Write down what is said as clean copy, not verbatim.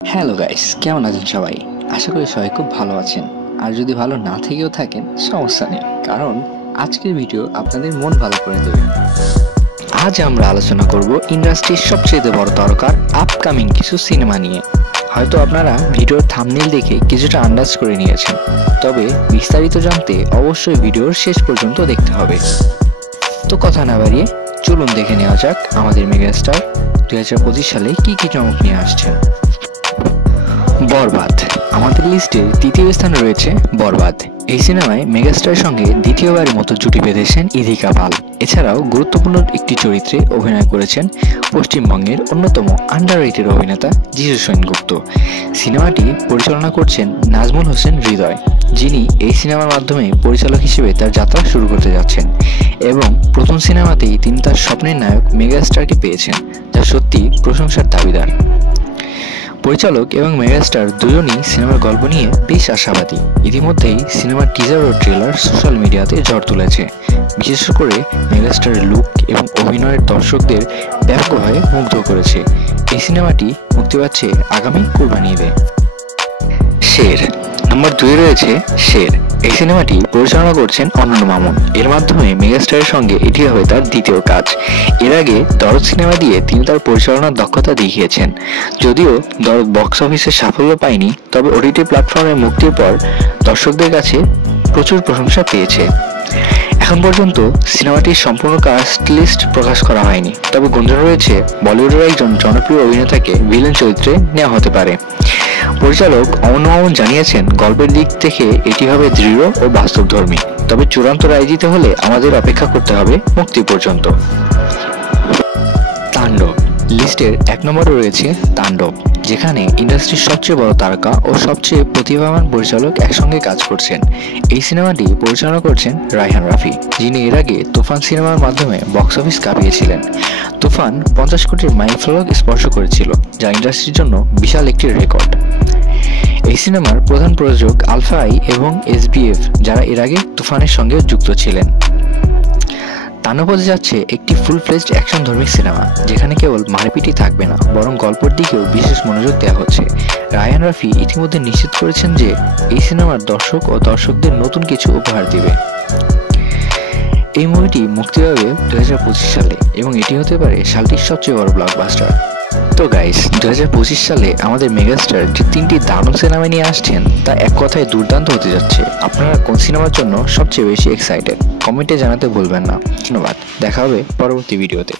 Hello guys, কেমন আছেন সবাই? আশা করি সবাই খুব ভালো আছেন। আর যদি ভালো না থেকেও থাকেন সমস্যা নেই, কারণ আজকের ভিডিও আপনাদের মন ভালো করে দেবে। আজ আমরা আলোচনা করব ইন্ডাস্ট্রির সবচেয়ে বড় তারকার আপকামিং কিছু সিনেমা নিয়ে। হয়তো আপনারা ভিডিওর থাম্বনেল দেখে কিছুটা আন্দাজ করে নিয়েছেন, তবে বিস্তারিত জানতে অবশ্যই ভিডিওর শেষ পর্যন্ত দেখতে হবে। তো কথা না বাড়িয়ে চলুন দেখে নেওয়া যাক আমাদের মেগাস্টার 2025 সালে কি কি চমক নিয়ে আসছেন। বরবাদ আমাদের লিস্টের তৃতীয় স্থানে রয়েছে বরবাদ। এই সিনেমায় মেগাস্টারের সঙ্গে দ্বিতীয়বারের মতো জুটি বেঁধেছেন ইদিকা পাল। এছাড়াও গুরুত্বপূর্ণ একটি চরিত্রে অভিনয় করেছেন পশ্চিমবঙ্গের অন্যতম আন্ডাররেটেড অভিনেতা যিশু সেনগুপ্ত। সিনেমাটি পরিচালনা করছেন নাজমুল হোসেন হৃদয়, যিনি এই সিনেমার মাধ্যমে পরিচালক হিসেবে তার যাত্রা শুরু করতে যাচ্ছেন এবং প্রথম সিনেমাতেই তিনি তার স্বপ্নের নায়ক মেগাস্টারকে পেয়েছেন, যা সত্যি প্রশংসার দাবিদার। পরিচালক এবং মেগাস্টার দুজনই সিনেমার গল্প নিয়ে বেশ আশাবাদী। ইতিমধ্যেই সিনেমার টিজার ও ট্রেলার সোশ্যাল মিডিয়াতে ঝড় তুলেছে। বিশেষ করে মেগাস্টারের লুক এবং অভিনয়ের দর্শকদের ব্যাপকভাবে মুগ্ধ করেছে। এই সিনেমাটি মুক্তি পাচ্ছে আগামী কুরবানি ঈদে। শের নম্বর 2 রয়েছে শের। এই সিনেমাটি পরিচালনা করছেন অনন্য মামুন। এর মাধ্যমে মেগাস্টারের সঙ্গে এটি হবে তার দ্বিতীয় কাজ। এর আগে দরদ সিনেমা দিয়ে তিনি তার পরিচালনার দক্ষতা দেখিয়েছেন। যদিও দরদ বক্স অফিসে সাফল্য পায়নি, তবে ওটিটি প্ল্যাটফর্মে মুক্তির পর দর্শকদের কাছে প্রচুর প্রশংসা পেয়েছে। এখন পর্যন্ত সিনেমাটির সম্পূর্ণ কাস্ট লিস্ট প্রকাশ করা হয়নি, তবে গুঞ্জন রয়েছে বলিউডের একজন জনপ্রিয় অভিনেতাকে ভিলেন চরিত্রে নেওয়া হতে পারে। পরিচালক অনন্য মামুন জানিয়েছেন, গল্পের দিক থেকে এটি হবে দৃঢ় ও বাস্তবধর্মী, তবে চূড়ান্ত রায় দিতে হলে আমাদের অপেক্ষা করতে হবে মুক্তি পর্যন্ত। তাণ্ডব লিস্টের 1 নম্বরে রয়েছে তাণ্ডব, যেখানে ইন্ডাস্ট্রির সবচেয়ে বড় তারকা ও সবচেয়ে প্রতিভাবান পরিচালক একসঙ্গে কাজ করছেন। এই সিনেমাটি পরিচালনা করছেন রায়হান রাফি, যিনি এর আগে তুফান সিনেমার মাধ্যমে বক্স অফিস কাঁপিয়েছিলেন। তুফান 50 কোটির মাইলফলক স্পর্শ করেছিল, যা ইন্ডাস্ট্রির জন্য বিশাল একটি রেকর্ড। এই সিনেমার প্রধান প্রযোজক আলফা আই এবং SBF, যারা এর আগে তুফানের সঙ্গে যুক্ত ছিলেন। তাণ্ডব হতে যাচ্ছে একটি ফুল ফ্লেজড অ্যাকশন ধর্মী সিনেমা, যেখানে কেবল মারপিটই থাকবে না, বরং গল্পের দিকেও বিশেষ মনোযোগ দেওয়া হচ্ছে। রায়হান রাফি ইতিমধ্যে নিশ্চিত করেছেন যে এই সিনেমার দর্শক ও দর্শকদের নতুন কিছু উপহার দিবে। এই মুভিটি মুক্তি পাবে 2025 সালে এবং এটি হতে পারে সালটির সবচেয়ে বড় ব্লকবাস্টার। তো গাইস, 2025 সালে আমাদের মেগাস্টার যে 3টি দারুণ সিনেমা নিয়ে আসছেন, তা এক কথায় দুর্দান্ত হতে যাচ্ছে। আপনারা কোন সিনেমার জন্য সবচেয়ে বেশি এক্সাইটেড? কমেন্টে জানাতে ভুলবেন না। ধন্যবাদ, দেখা হবে পরবর্তী ভিডিওতে।